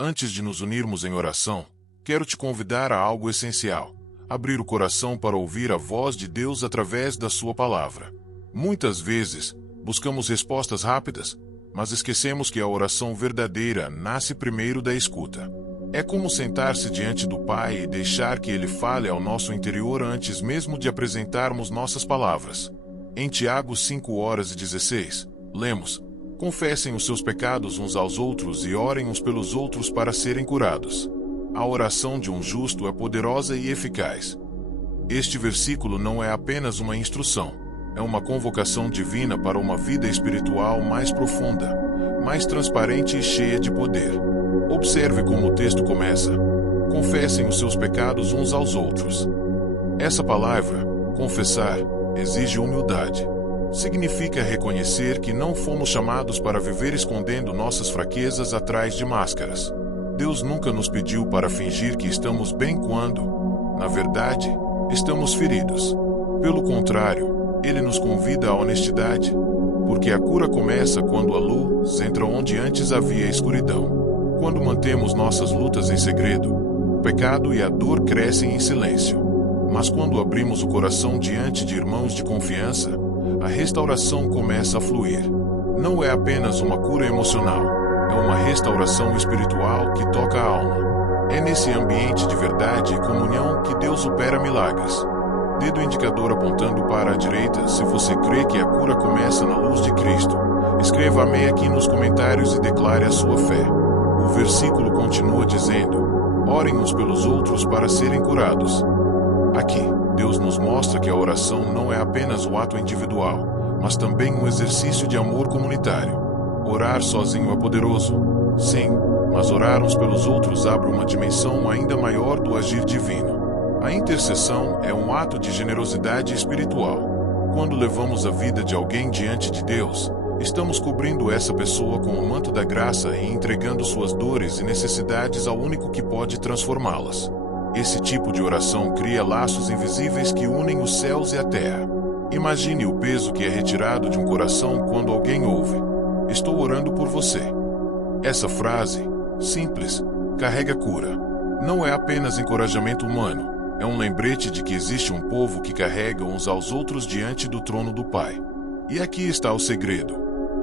Antes de nos unirmos em oração, quero te convidar a algo essencial: abrir o coração para ouvir a voz de Deus através da sua palavra. Muitas vezes, buscamos respostas rápidas, mas esquecemos que a oração verdadeira nasce primeiro da escuta. É como sentar-se diante do Pai e deixar que Ele fale ao nosso interior antes mesmo de apresentarmos nossas palavras. Em Tiago 5:16, lemos: confessem os seus pecados uns aos outros e orem uns pelos outros para serem curados. A oração de um justo é poderosa e eficaz. Este versículo não é apenas uma instrução, é uma convocação divina para uma vida espiritual mais profunda, mais transparente e cheia de poder. Observe como o texto começa: confessem os seus pecados uns aos outros. Essa palavra, confessar, exige humildade. Significa reconhecer que não fomos chamados para viver escondendo nossas fraquezas atrás de máscaras. Deus nunca nos pediu para fingir que estamos bem quando, na verdade, estamos feridos. Pelo contrário, Ele nos convida à honestidade, porque a cura começa quando a luz entra onde antes havia escuridão. Quando mantemos nossas lutas em segredo, o pecado e a dor crescem em silêncio. Mas quando abrimos o coração diante de irmãos de confiança, a restauração começa a fluir. Não é apenas uma cura emocional, é uma restauração espiritual que toca a alma. É nesse ambiente de verdade e comunhão que Deus opera milagres. Dedo indicador apontando para a direita se você crê que a cura começa na luz de Cristo. Escreva amém aqui nos comentários e declare a sua fé. O versículo continua dizendo: orem uns pelos outros para serem curados. Aqui, Deus nos mostra que a oração não é apenas um ato individual, mas também um exercício de amor comunitário. Orar sozinho é poderoso, sim, mas orar uns pelos outros abre uma dimensão ainda maior do agir divino. A intercessão é um ato de generosidade espiritual. Quando levamos a vida de alguém diante de Deus, estamos cobrindo essa pessoa com o manto da graça e entregando suas dores e necessidades ao único que pode transformá-las. Esse tipo de oração cria laços invisíveis que unem os céus e a terra. Imagine o peso que é retirado de um coração quando alguém ouve: estou orando por você. Essa frase, simples, carrega cura. Não é apenas encorajamento humano, é um lembrete de que existe um povo que carrega uns aos outros diante do trono do Pai. E aqui está o segredo: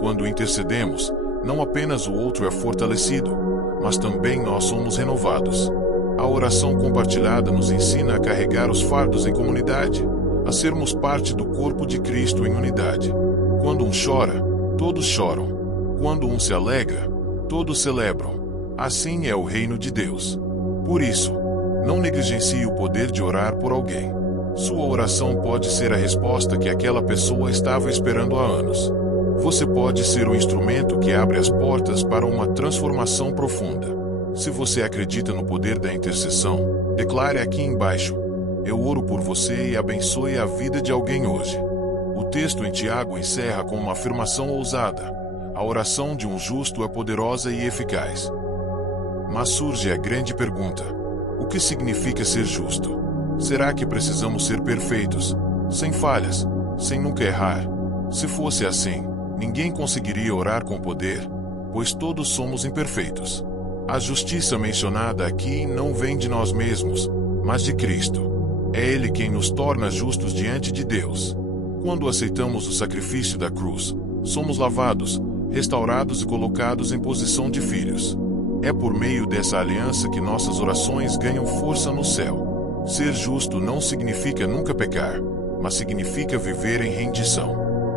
quando intercedemos, não apenas o outro é fortalecido, mas também nós somos renovados. A oração compartilhada nos ensina a carregar os fardos em comunidade, a sermos parte do corpo de Cristo em unidade. Quando um chora, todos choram. Quando um se alegra, todos celebram. Assim é o reino de Deus. Por isso, não negligencie o poder de orar por alguém. Sua oração pode ser a resposta que aquela pessoa estava esperando há anos. Você pode ser o instrumento que abre as portas para uma transformação profunda. Se você acredita no poder da intercessão, declare aqui embaixo: eu oro por você e abençoe a vida de alguém hoje. O texto em Tiago encerra com uma afirmação ousada: a oração de um justo é poderosa e eficaz. Mas surge a grande pergunta: o que significa ser justo? Será que precisamos ser perfeitos, sem falhas, sem nunca errar? Se fosse assim, ninguém conseguiria orar com poder, pois todos somos imperfeitos. A justiça mencionada aqui não vem de nós mesmos, mas de Cristo. É Ele quem nos torna justos diante de Deus. Quando aceitamos o sacrifício da cruz, somos lavados, restaurados e colocados em posição de filhos. É por meio dessa aliança que nossas orações ganham força no céu. Ser justo não significa nunca pecar, mas significa viver em rendição.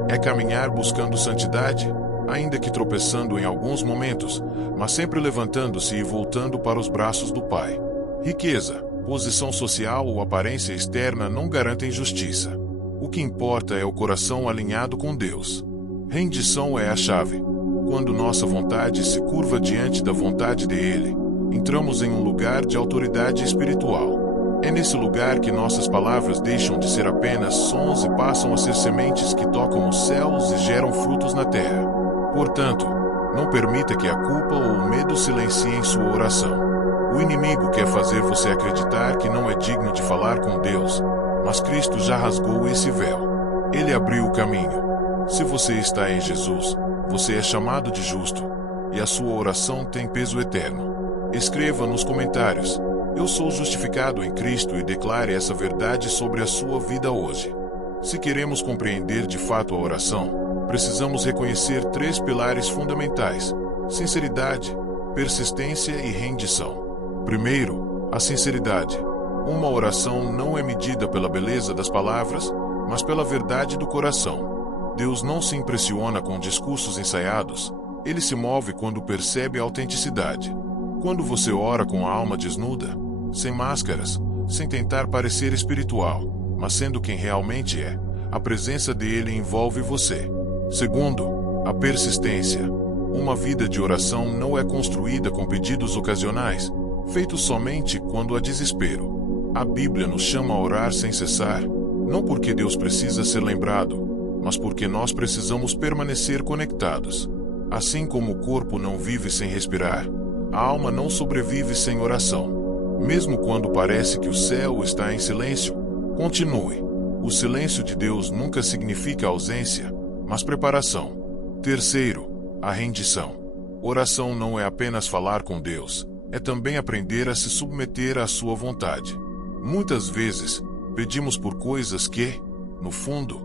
É caminhar buscando santidade, ainda que tropeçando em alguns momentos, mas sempre levantando-se e voltando para os braços do Pai. Riqueza, posição social ou aparência externa não garantem justiça. O que importa é o coração alinhado com Deus. Rendição é a chave. Quando nossa vontade se curva diante da vontade dele, entramos em um lugar de autoridade espiritual. É nesse lugar que nossas palavras deixam de ser apenas sons e passam a ser sementes que tocam os céus e geram frutos na terra. Portanto, não permita que a culpa ou o medo silenciem sua oração. O inimigo quer fazer você acreditar que não é digno de falar com Deus, mas Cristo já rasgou esse véu. Ele abriu o caminho. Se você está em Jesus, você é chamado de justo, e a sua oração tem peso eterno. Escreva nos comentários: eu sou justificado em Cristo, e declare essa verdade sobre a sua vida hoje. Se queremos compreender de fato a oração, precisamos reconhecer 3 pilares fundamentais: sinceridade, persistência e rendição. Primeiro, a sinceridade. Uma oração não é medida pela beleza das palavras, mas pela verdade do coração. Deus não se impressiona com discursos ensaiados, ele se move quando percebe a autenticidade. Quando você ora com a alma desnuda, sem máscaras, sem tentar parecer espiritual, mas sendo quem realmente é, a presença dele envolve você. Segundo, a persistência. Uma vida de oração não é construída com pedidos ocasionais, feitos somente quando há desespero. A Bíblia nos chama a orar sem cessar, não porque Deus precisa ser lembrado, mas porque nós precisamos permanecer conectados. Assim como o corpo não vive sem respirar, a alma não sobrevive sem oração. Mesmo quando parece que o céu está em silêncio, continue. O silêncio de Deus nunca significa ausência, mas preparação. Terceiro, a rendição. Oração não é apenas falar com Deus, é também aprender a se submeter à sua vontade. Muitas vezes, pedimos por coisas que, no fundo,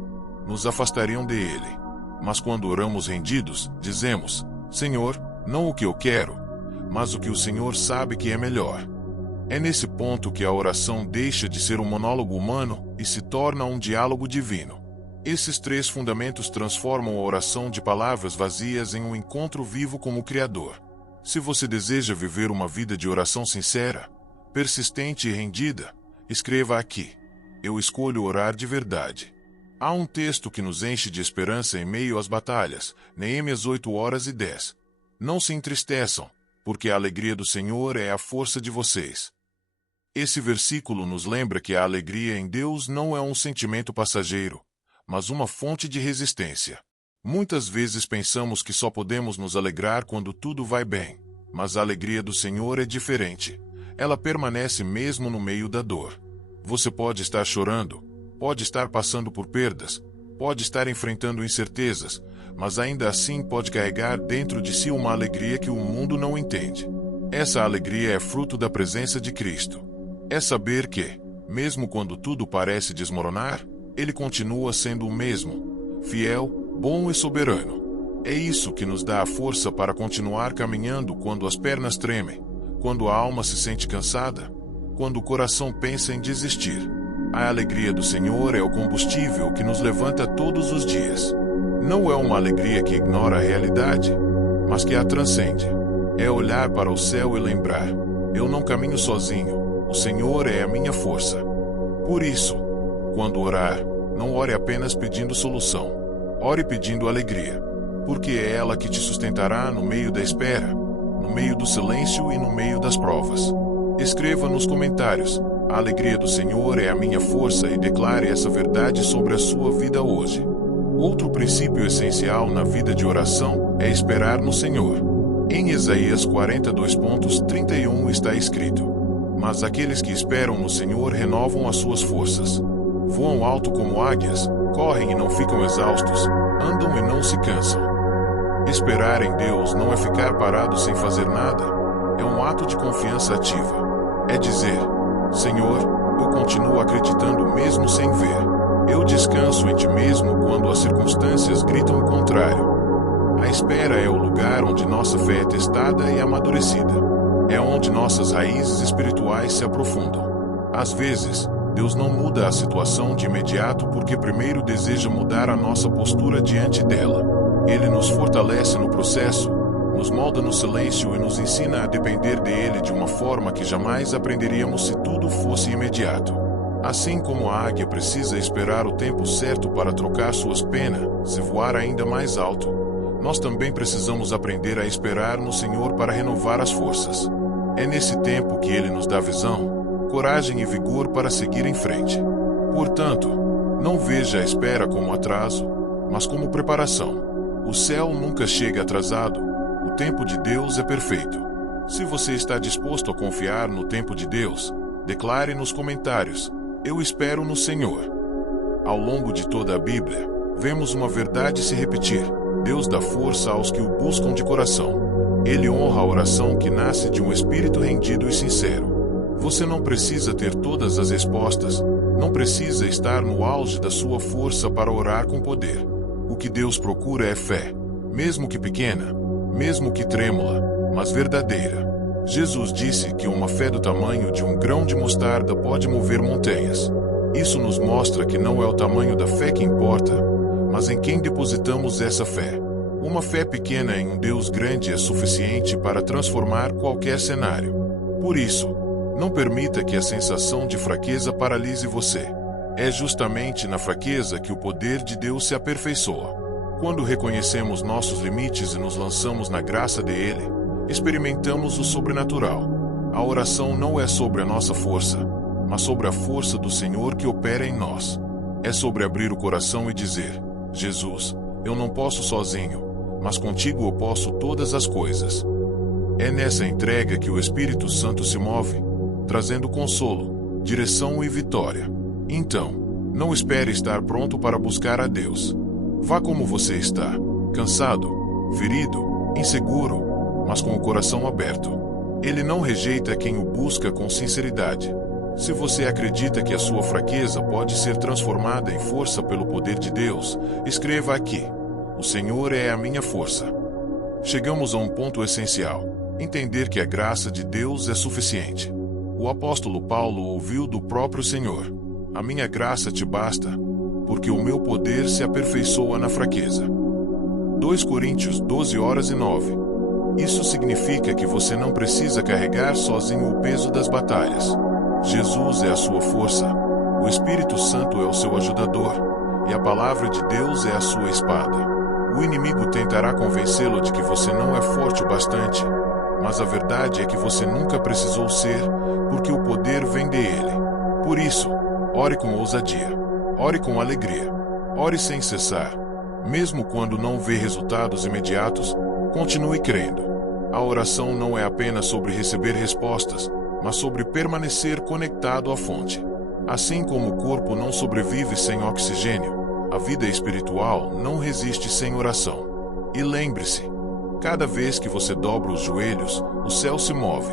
nos afastariam dele. Mas quando oramos rendidos, dizemos: Senhor, não o que eu quero, mas o que o Senhor sabe que é melhor. É nesse ponto que a oração deixa de ser um monólogo humano e se torna um diálogo divino. Esses 3 fundamentos transformam a oração de palavras vazias em um encontro vivo com o Criador. Se você deseja viver uma vida de oração sincera, persistente e rendida, escreva aqui: eu escolho orar de verdade. Há um texto que nos enche de esperança em meio às batalhas, Neemias 8:10. Não se entristeçam, porque a alegria do Senhor é a força de vocês. Esse versículo nos lembra que a alegria em Deus não é um sentimento passageiro, mas uma fonte de resistência. Muitas vezes pensamos que só podemos nos alegrar quando tudo vai bem, mas a alegria do Senhor é diferente. Ela permanece mesmo no meio da dor. Você pode estar chorando, pode estar passando por perdas, pode estar enfrentando incertezas, mas ainda assim pode carregar dentro de si uma alegria que o mundo não entende. Essa alegria é fruto da presença de Cristo. É saber que, mesmo quando tudo parece desmoronar, Ele continua sendo o mesmo, fiel, bom e soberano. É isso que nos dá a força para continuar caminhando quando as pernas tremem, quando a alma se sente cansada, quando o coração pensa em desistir. A alegria do Senhor é o combustível que nos levanta todos os dias. Não é uma alegria que ignora a realidade, mas que a transcende. É olhar para o céu e lembrar: eu não caminho sozinho, o Senhor é a minha força. Por isso, quando orar, não ore apenas pedindo solução. Ore pedindo alegria, porque é ela que te sustentará no meio da espera, no meio do silêncio e no meio das provas. Escreva nos comentários: a alegria do Senhor é a minha força, e declare essa verdade sobre a sua vida hoje. Outro princípio essencial na vida de oração é esperar no Senhor. Em Isaías 42:31 está escrito: mas aqueles que esperam no Senhor renovam as suas forças. Voam alto como águias, correm e não ficam exaustos, andam e não se cansam. Esperar em Deus não é ficar parado sem fazer nada, é um ato de confiança ativa. É dizer: Senhor, eu continuo acreditando mesmo sem ver. Eu descanso em Ti mesmo quando as circunstâncias gritam o contrário. A espera é o lugar onde nossa fé é testada e amadurecida. É onde nossas raízes espirituais se aprofundam. Às vezes, Deus não muda a situação de imediato porque primeiro deseja mudar a nossa postura diante dela. Ele nos fortalece no processo, nos molda no silêncio e nos ensina a depender dele de uma forma que jamais aprenderíamos se tudo fosse imediato. Assim como a águia precisa esperar o tempo certo para trocar suas penas e voar ainda mais alto, nós também precisamos aprender a esperar no Senhor para renovar as forças. É nesse tempo que Ele nos dá visão, coragem e vigor para seguir em frente. Portanto, não veja a espera como atraso, mas como preparação. O céu nunca chega atrasado, o tempo de Deus é perfeito. Se você está disposto a confiar no tempo de Deus, declare nos comentários: eu espero no Senhor. Ao longo de toda a Bíblia, vemos uma verdade se repetir: Deus dá força aos que o buscam de coração. Ele honra a oração que nasce de um espírito rendido e sincero. Você não precisa ter todas as respostas, não precisa estar no auge da sua força para orar com poder. O que Deus procura é fé, mesmo que pequena, mesmo que trêmula, mas verdadeira. Jesus disse que uma fé do tamanho de um grão de mostarda pode mover montanhas. Isso nos mostra que não é o tamanho da fé que importa, mas em quem depositamos essa fé. Uma fé pequena em um Deus grande é suficiente para transformar qualquer cenário. Por isso, não permita que a sensação de fraqueza paralise você. É justamente na fraqueza que o poder de Deus se aperfeiçoa. Quando reconhecemos nossos limites e nos lançamos na graça dele, experimentamos o sobrenatural. A oração não é sobre a nossa força, mas sobre a força do Senhor que opera em nós. É sobre abrir o coração e dizer: Jesus, eu não posso sozinho, mas contigo eu posso todas as coisas. É nessa entrega que o Espírito Santo se move, trazendo consolo, direção e vitória. Então, não espere estar pronto para buscar a Deus. Vá como você está, cansado, ferido, inseguro, mas com o coração aberto. Ele não rejeita quem o busca com sinceridade. Se você acredita que a sua fraqueza pode ser transformada em força pelo poder de Deus, escreva aqui: o Senhor é a minha força. Chegamos a um ponto essencial: entender que a graça de Deus é suficiente. O apóstolo Paulo ouviu do próprio Senhor: a minha graça te basta, porque o meu poder se aperfeiçoa na fraqueza. 2 Coríntios 12:9. Isso significa que você não precisa carregar sozinho o peso das batalhas. Jesus é a sua força, o Espírito Santo é o seu ajudador, e a palavra de Deus é a sua espada. O inimigo tentará convencê-lo de que você não é forte o bastante, mas a verdade é que você nunca precisou ser, porque o poder vem dele. Por isso, ore com ousadia, ore com alegria, ore sem cessar. Mesmo quando não vê resultados imediatos, continue crendo. A oração não é apenas sobre receber respostas, mas sobre permanecer conectado à fonte. Assim como o corpo não sobrevive sem oxigênio, a vida espiritual não resiste sem oração. E lembre-se, cada vez que você dobra os joelhos, o céu se move.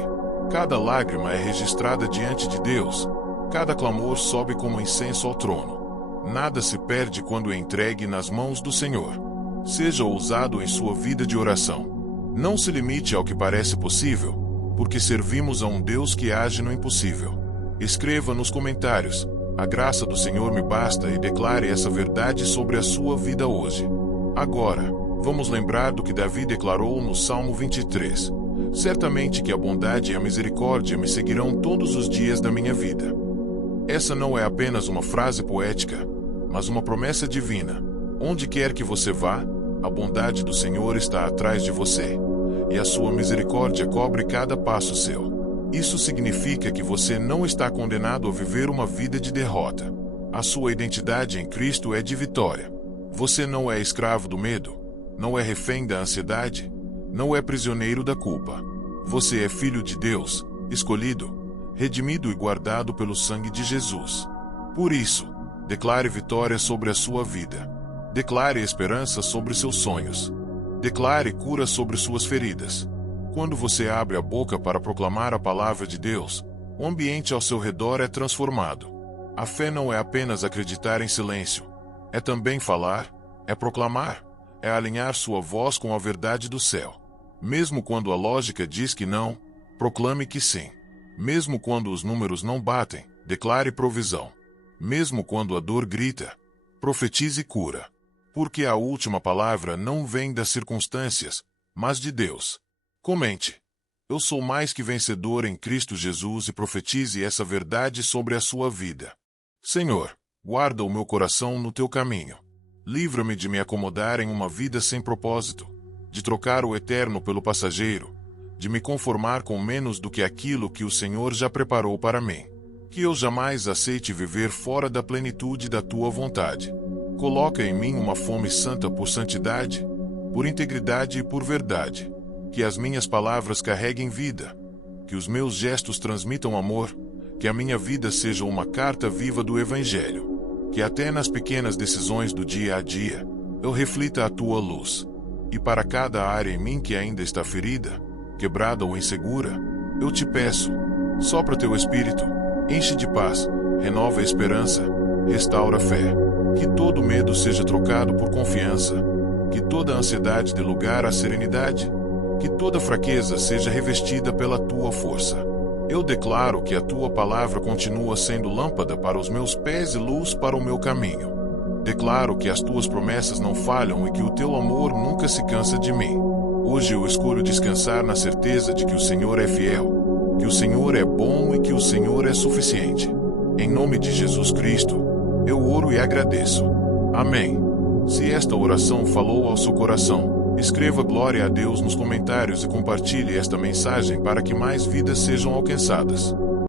Cada lágrima é registrada diante de Deus. Cada clamor sobe como incenso ao trono. Nada se perde quando é entregue nas mãos do Senhor. Seja ousado em sua vida de oração. Não se limite ao que parece possível, porque servimos a um Deus que age no impossível. Escreva nos comentários: a graça do Senhor me basta, e declare essa verdade sobre a sua vida hoje. Agora, vamos lembrar do que Davi declarou no Salmo 23. Certamente que a bondade e a misericórdia me seguirão todos os dias da minha vida. Essa não é apenas uma frase poética, mas uma promessa divina. Onde quer que você vá, a bondade do Senhor está atrás de você, e a sua misericórdia cobre cada passo seu. Isso significa que você não está condenado a viver uma vida de derrota. A sua identidade em Cristo é de vitória. Você não é escravo do medo, não é refém da ansiedade, não é prisioneiro da culpa. Você é filho de Deus, escolhido, redimido e guardado pelo sangue de Jesus. Por isso, declare vitória sobre a sua vida. Declare esperança sobre seus sonhos. Declare cura sobre suas feridas. Quando você abre a boca para proclamar a palavra de Deus, o ambiente ao seu redor é transformado. A fé não é apenas acreditar em silêncio. É também falar, é proclamar, é alinhar sua voz com a verdade do céu. Mesmo quando a lógica diz que não, proclame que sim. Mesmo quando os números não batem, declare provisão. Mesmo quando a dor grita, profetize cura. Porque a última palavra não vem das circunstâncias, mas de Deus. Comente: eu sou mais que vencedor em Cristo Jesus, e profetize essa verdade sobre a sua vida. Senhor, guarda o meu coração no teu caminho. Livra-me de me acomodar em uma vida sem propósito, de trocar o eterno pelo passageiro, de me conformar com menos do que aquilo que o Senhor já preparou para mim. Que eu jamais aceite viver fora da plenitude da tua vontade. Coloca em mim uma fome santa por santidade, por integridade e por verdade. Que as minhas palavras carreguem vida, que os meus gestos transmitam amor, que a minha vida seja uma carta viva do Evangelho. Que até nas pequenas decisões do dia a dia, eu reflita a tua luz. E para cada área em mim que ainda está ferida, quebrada ou insegura, eu te peço, sopra teu espírito, enche de paz, renova a esperança, restaura a fé. Que todo medo seja trocado por confiança, que toda ansiedade dê lugar à serenidade, que toda fraqueza seja revestida pela tua força. Eu declaro que a tua palavra continua sendo lâmpada para os meus pés e luz para o meu caminho. Declaro que as tuas promessas não falham e que o teu amor nunca se cansa de mim. Hoje eu escolho descansar na certeza de que o Senhor é fiel, que o Senhor é bom e que o Senhor é suficiente. Em nome de Jesus Cristo, eu oro e agradeço. Amém. Se esta oração falou ao seu coração, escreva glória a Deus nos comentários e compartilhe esta mensagem para que mais vidas sejam alcançadas.